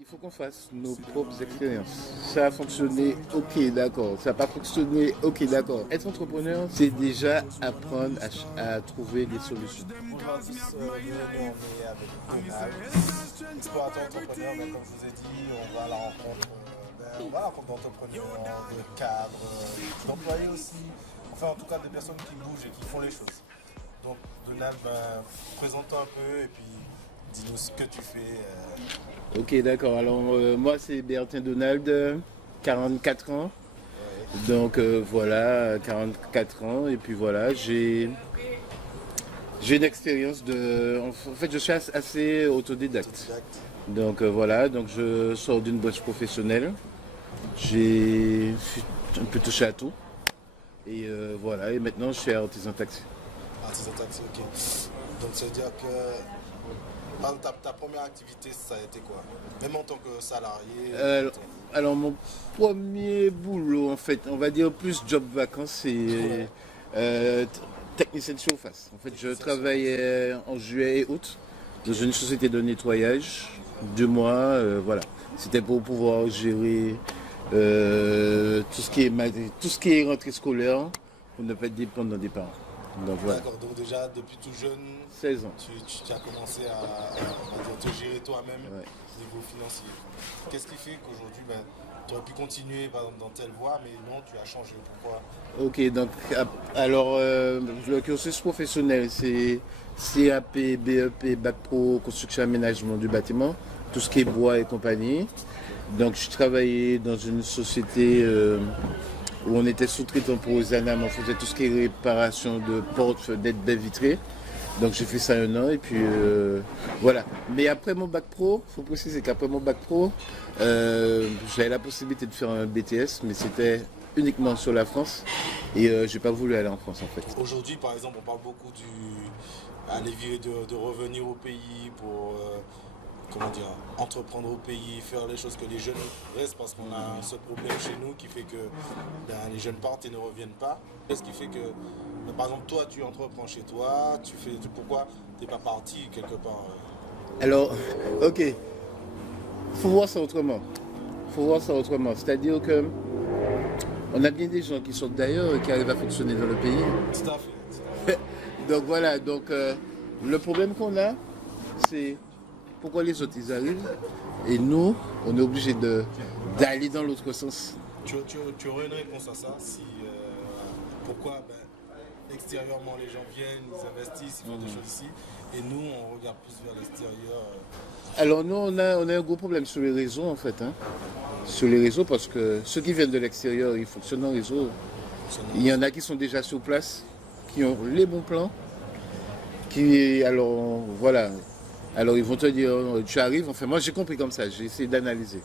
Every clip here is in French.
Il faut qu'on fasse nos propres expériences. Ça a fonctionné, ok, d'accord. Ça n'a pas fonctionné, ok, d'accord. Être entrepreneur, c'est déjà apprendre à trouver des solutions. Bonjour à tous, nous on est avec Donald, explorateur entrepreneur, mais comme je vous ai dit, on va à la rencontre, on va à la rencontre d'entrepreneurs, de cadres, d'employés aussi, enfin en tout cas des personnes qui bougent et qui font les choses. Donc Donald, présente-toi un peu et puis dis-nous ce que tu fais. Ok, d'accord. Alors, moi, c'est Bertin Donald, 44 ans. Ouais, Donc, voilà, 44 ans. Et puis, voilà, j'ai une expérience de... En fait, je suis assez autodidacte. autodidacte. Donc, voilà, donc je sors d'une branche professionnelle. J'ai un peu touché à tout. Et voilà, et maintenant, je suis artisan taxi. Artisan taxi, ok. Donc ça veut dire que par exemple, ta première activité, ça a été quoi? Même en tant que salarié. Euh, alors, mon premier boulot, en fait, on va dire plus job vacances, c'est Ouais, technicien de surface. En fait, je technicien sur place. travaillais en juillet et août dans Ok. une société de nettoyage, 2 mois, voilà. C'était pour pouvoir gérer tout ce qui est rentrée scolaire pour ne pas être dépendant des parents. Donc voilà, D'accord, donc déjà depuis tout jeune, 16 ans. tu as commencé on va dire, te gérer toi-même Ouais. au niveau financier. Qu'est-ce qui fait qu'aujourd'hui, tu aurais pu continuer par exemple, dans telle voie, mais non, tu as changé. Pourquoi? Ok, donc alors le cursus professionnel, c'est CAP, BEP, Bac Pro, construction et aménagement du bâtiment, tout ce qui est bois et compagnie. Donc je travaillais dans une société où on était sous-traitant pour Zanam, on faisait tout ce qui est réparation de portes, fenêtres, baies vitrées. Donc j'ai fait ça 1 an et puis voilà. Mais après mon bac pro, il faut préciser qu'après mon bac pro, j'avais la possibilité de faire un BTS, mais c'était uniquement sur la France et j'ai pas voulu aller en France en fait. Aujourd'hui, par exemple, on parle beaucoup aller virer de revenir au pays pour comment dire, entreprendre au pays, faire les choses que les jeunes restent parce qu'on a ce problème chez nous qui fait que les jeunes partent et ne reviennent pas. Qu'est-ce qui fait que, par exemple, toi, tu entreprends chez toi, pourquoi tu n'es pas parti quelque part Alors, ok, faut voir ça autrement. Faut voir ça autrement. C'est-à-dire que on a bien des gens qui sortent d'ailleurs et qui arrivent à fonctionner dans le pays. Tout à fait, tout à fait. Donc voilà, donc le problème qu'on a, c'est pourquoi les autres ils arrivent et nous, on est obligé d'aller dans l'autre sens. Tu aurais une réponse à ça si pourquoi extérieurement les gens viennent, ils investissent, ils font des choses ici et nous on regarde plus vers l'extérieur. Alors nous, on a un gros problème sur les réseaux en fait. Hein. Sur les réseaux parce que ceux qui viennent de l'extérieur, ils fonctionnent en réseau. Il y en a qui sont déjà sur place, qui ont les bons plans, qui, alors voilà, alors ils vont te dire, tu arrives, enfin moi j'ai compris comme ça, j'ai essayé d'analyser.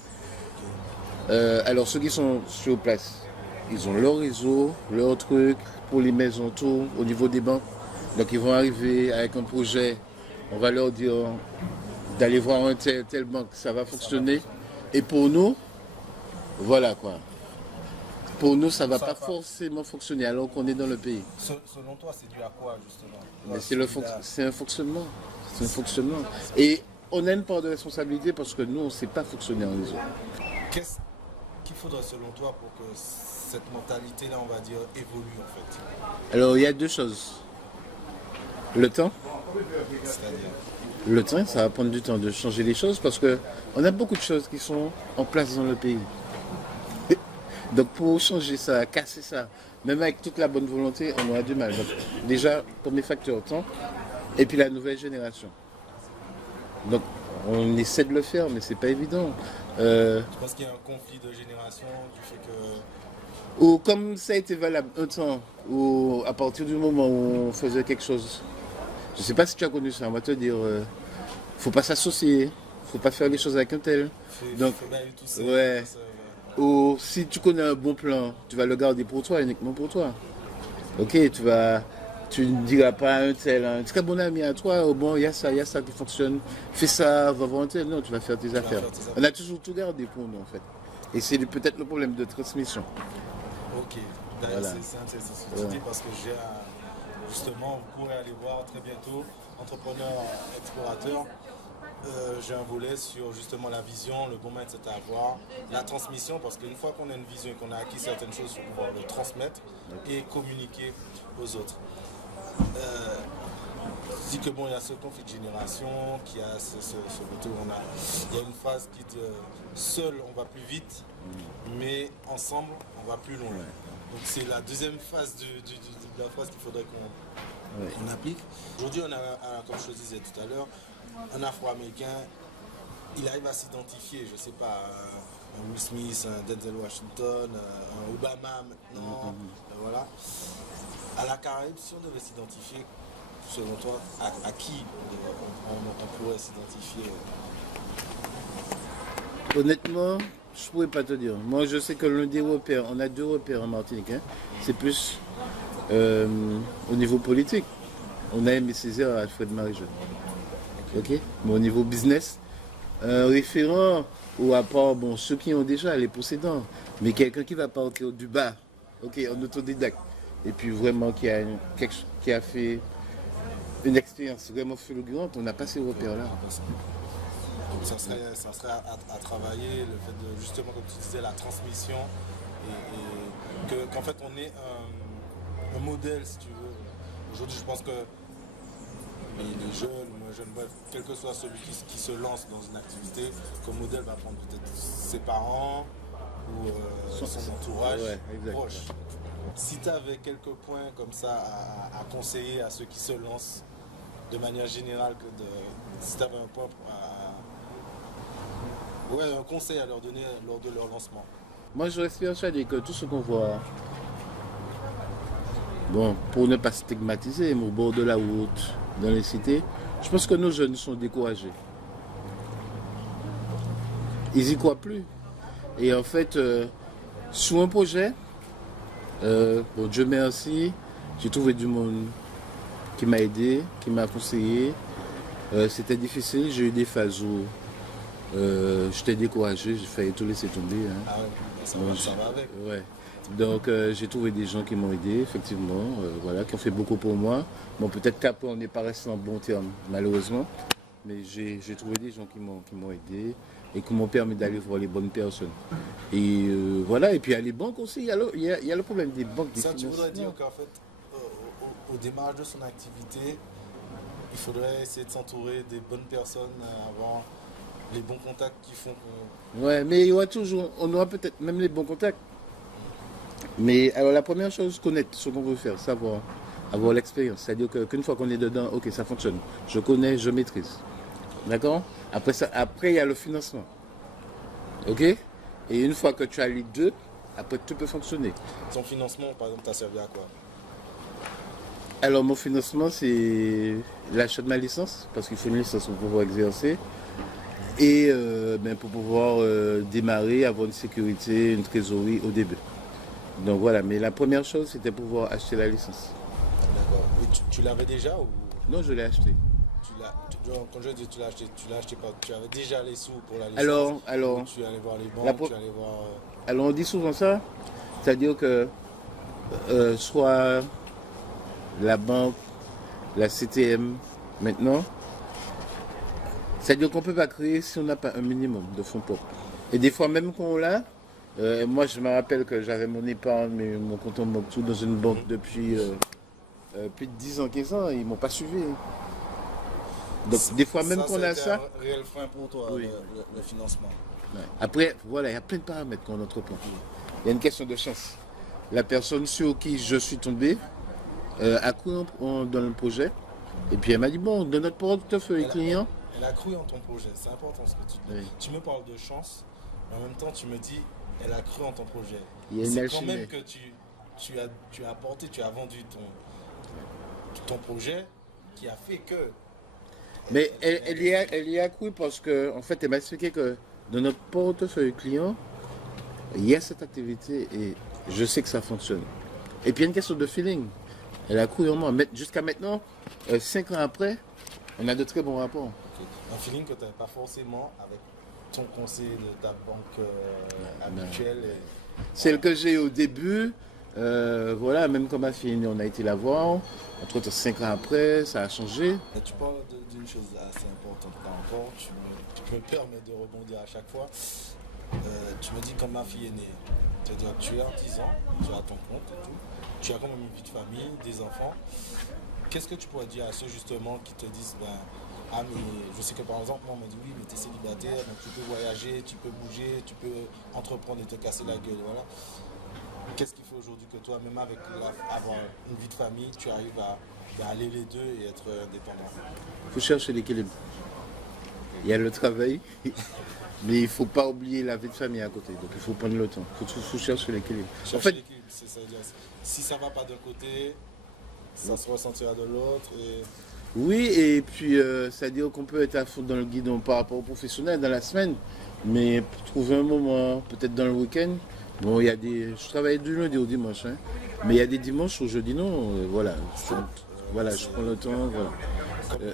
Alors ceux qui sont sur place, ils ont leur réseau, leur truc, pour les maisons, tout, au niveau des banques. Donc ils vont arriver avec un projet, on va leur dire d'aller voir un telle banque, ça va Ça va fonctionner. fonctionner. Et pour nous, voilà quoi. Pour nous, ça ne va Ça pas va. forcément fonctionner alors qu'on est dans le pays. Selon toi, c'est dû à quoi justement? Mais La- c'est un fonctionnement. C'est un fonctionnement. Et on a une part de responsabilité parce que nous, on ne sait pas fonctionner en réseau. Qu'est-ce qu'il faudrait selon toi pour que cette mentalité-là, on va dire, évolue en fait? Alors, il y a deux choses. Le temps. C'est-à-dire, Le temps, ça va prendre du temps de changer les choses parce que on a beaucoup de choses qui sont en place dans le pays. Donc, pour changer ça, casser ça, même avec toute la bonne volonté, on aura du mal. Donc, déjà, premier facteur, temps. Et puis la nouvelle génération. Donc, on essaie de le faire, mais c'est pas évident. je pense qu'il y a un conflit de génération du fait que Ou comme ça a été valable un temps, où à partir du moment où on faisait quelque chose, je ne sais pas si tu as connu ça, on va te dire, faut pas s'associer, faut pas faire les choses avec un tel. Donc, fait bailler tout seul, ouais. tout seul, ouais. Ou si tu connais un bon plan, tu vas le garder pour toi, uniquement pour toi. Ok, tu ne diras pas à un tel, un très bon ami à toi, oh bon, il y a ça qui fonctionne, fais ça, va voir un tel. Non, tu vas faire tes Tu vas affaires. faire tes On a affaires. toujours tout gardé pour nous, en fait. Et c'est peut-être le problème de transmission. Ok, d'ailleurs Voilà. c'est intéressant ce que tu Ouais. dis parce que justement, vous pourrez aller voir très bientôt, entrepreneur explorateur. j'ai un volet sur justement la vision, le bon mindset à avoir, la transmission, parce qu'une fois qu'on a une vision et qu'on a acquis certaines choses, il faut pouvoir le transmettre et communiquer aux autres. Je dis que bon, il y a ce conflit de génération, qui a ce côté où il y a une phrase qui dit seul on va plus vite, mais ensemble on va plus loin. Donc c'est la deuxième phase de la phrase qu'il faudrait qu'on applique. Aujourd'hui, on a, comme je le disais tout à l'heure, un Afro-Américain, il arrive à s'identifier, je sais pas, un Will Smith, un Denzel Washington, un Obama maintenant, voilà. À la Caraïbe, si on devait s'identifier, selon toi, à qui on pourrait s'identifier? Honnêtement, je pourrais pas te dire. Moi, je sais que l'un des repères, on a 2 repères en Martinique, hein. C'est plus au niveau politique. On a Aimé Césaire, Alfred Marie-Jeune. Ok. Mais au niveau business, un référent ou à part bon, ceux qui ont déjà les possédants, mais quelqu'un qui va partir du bas, ok, en autodidacte, et puis vraiment qui a fait une expérience vraiment fulgurante, on n'a pas ces repères-là. Ça serait à travailler, le fait de, justement, comme tu disais, la transmission, et qu'en fait on est un modèle, si tu veux. Aujourd'hui, je pense que les jeunes, bref, quel que soit celui qui se lance dans une activité, comme modèle va prendre peut-être ses parents ou son entourage proche. Si tu avais quelques points comme ça à conseiller à ceux qui se lancent de manière générale, si tu avais un point un conseil à leur donner lors de leur lancement. Moi, je reste persuadé que tout ce qu'on voit, bon, pour ne pas stigmatiser, mais au bord de la route, dans les cités, je pense que nos jeunes sont découragés. Ils y croient plus. Et en fait, sous un projet, bon, Dieu merci, j'ai trouvé du monde qui m'a aidé, qui m'a conseillé. C'était difficile, j'ai eu des phases où j'étais découragé, j'ai failli tout laisser tomber. Hein. Ah ouais, ça va avec. Ouais. Donc j'ai trouvé des gens qui m'ont aidé, effectivement, voilà, qui ont fait beaucoup pour moi. Bon, peut-être qu'après on n'est pas resté en bon terme, malheureusement, mais j'ai trouvé des gens qui m'ont aidé et qui m'ont permis d'aller voir les bonnes personnes. Et voilà, et puis il y a les banques aussi, il y a le problème des banques, des ça, tu voudrais financements. dire qu'en fait, au démarrage de son activité, il faudrait essayer de s'entourer des bonnes personnes avant les bons contacts qui font qu'on... Ouais, mais il y aura toujours, on aura peut-être même les bons contacts. Mais alors la première chose, connaître ce qu'on veut faire, savoir, avoir l'expérience. C'est-à-dire qu'une fois qu'on est dedans, ok, ça fonctionne. Je connais, je maîtrise. D'accord? Après, il y a le financement. Ok? Et une fois que tu as les deux, après tout peut fonctionner. Ton financement, par exemple, t'as servi à quoi? Alors mon financement, c'est l'achat de ma licence, parce qu'il faut une licence pour pouvoir exercer. Et pour pouvoir démarrer, avoir une sécurité, une trésorerie au début. Donc voilà, mais la première chose, c'était pouvoir acheter la licence. D'accord. Et tu l'avais déjà ou... Non, je l'ai acheté. Quand je dis tu l'as acheté pas, tu avais déjà les sous pour la licence. Alors, tu allais voir les banques, tu allais voir... Alors on dit souvent ça, c'est-à-dire que soit la banque, la CTM maintenant, c'est-à-dire qu'on ne peut pas créer si on n'a pas un minimum de fonds propres. Et des fois même quand on l'a, moi je me rappelle que j'avais mon épargne, mais mon compte en banque tout dans une banque depuis plus de 10 ans, 15 ans, ils ne m'ont pas suivi. Donc des fois même qu'on a ça... C'est un réel frein pour toi, oui. le financement. Ouais. Après, voilà, il y a plein de paramètres qu'on entreprend. Il y a une question de chance. La personne sur qui je suis tombé a cru dans le projet. Et puis elle m'a dit, bon, dans notre portefeuille client... Elle a cru en ton projet, c'est important ce que tu dis. Oui. Tu me parles de chance, mais en même temps tu me dis, elle a cru en ton projet. C'est quand même que tu as apporté, tu as vendu ton projet qui a fait que... Mais elle y a cru parce que, en fait, elle m'a expliqué que dans notre portefeuille client, il y a cette activité et je sais que ça fonctionne. Et puis il y a une question de feeling. Elle a cru en moi. Jusqu'à maintenant, 5 ans après, on a de très bons rapports. Okay. Un feeling que tu n'avais pas forcément avec ton conseiller de ta banque habituelle. Celle que j'ai au début, Voilà, même quand ma fille est née, on a été la voir. Entre 5 ans après, ça a changé. Tu parles d'une chose assez importante là encore, tu me permets de rebondir à chaque fois. Tu me dis quand ma fille est née, c'est-à-dire tu as 10 ans, tu as ton compte et tout, tu as quand même une vie de famille, des enfants. Qu'est-ce que tu pourrais dire à ceux justement qui te disent, ben, ah mais je sais que par exemple, moi on m'a dit oui mais tu es célibataire, donc tu peux voyager, tu peux bouger, tu peux entreprendre et te casser la gueule, voilà. Qu'est-ce qui fait aujourd'hui que toi, même avec avoir une vie de famille, tu arrives à aller les deux et être indépendant? Il faut chercher l'équilibre. Il y a le travail, mais il ne faut pas oublier la vie de famille à côté. Donc il faut prendre le temps. Il faut chercher l'équilibre. Chercher En fait, l'équilibre, c'est-à-dire si ça va pas d'un côté, ça se ressentira de l'autre. Et... oui, et puis c'est-à-dire qu'on peut être à fond dans le guidon par rapport aux professionnels dans la semaine, mais trouver un moment, peut-être dans le week-end. Bon, il y a des. Je travaille du lundi au dimanche, hein, mais il y a des dimanches où je dis non, voilà. Voilà, je prends le temps, voilà.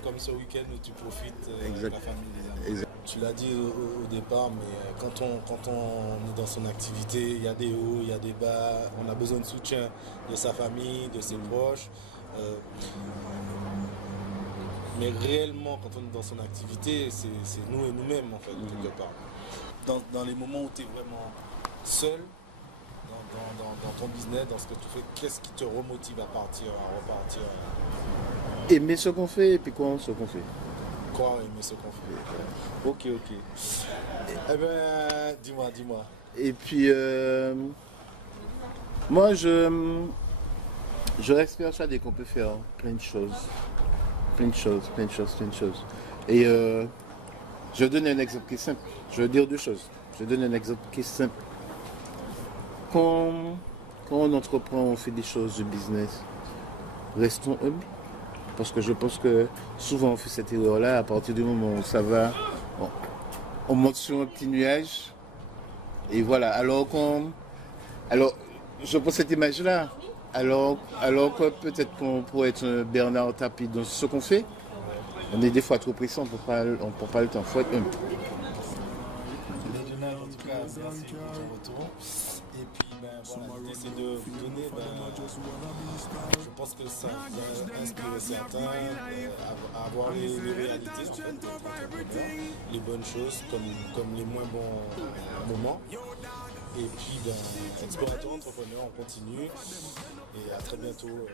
Comme ce week-end où tu profites Exact. de la famille, des amis. Exact. Tu l'as dit au départ, mais quand on est dans son activité, il y a des hauts, il y a des bas, on a besoin de soutien de sa famille, de ses proches. Mais réellement, quand on est dans son activité, c'est nous et nous-mêmes, en fait, quelque part. Dans les moments où tu es vraiment seul, dans ton business, dans ce que tu fais, qu'est-ce qui te remotive à partir, à repartir? Aimer ce qu'on fait et puis quoi ce qu'on fait. Quoi, aimer ce qu'on fait? Ok. Eh ben, dis-moi. Et puis, moi, je reste persuadé qu'on peut faire plein de choses. Plein de choses. Et je vais donner un exemple qui est simple. Je vais dire deux choses. Je vais donner un exemple qui est simple. Quand on entreprend, on fait des choses de business, restons humbles. Parce que je pense que souvent on fait cette erreur-là, à partir du moment où ça va, on monte sur un petit nuage. Et voilà, alors, je prends cette image-là. Alors que peut-être qu'on pourrait être un Bernard Tapie dans ce qu'on fait, on est des fois trop pressant, on ne prend pas le temps, il faut être humble. En tout cas, merci pour ton retour. Et puis, voilà, l'idée c'est de vous donner, je pense que ça va inspirer certains à avoir les réalités, en fait, les bonnes choses comme les moins bons moments. Et puis, explorateur, entrepreneur, on continue. Et à très bientôt.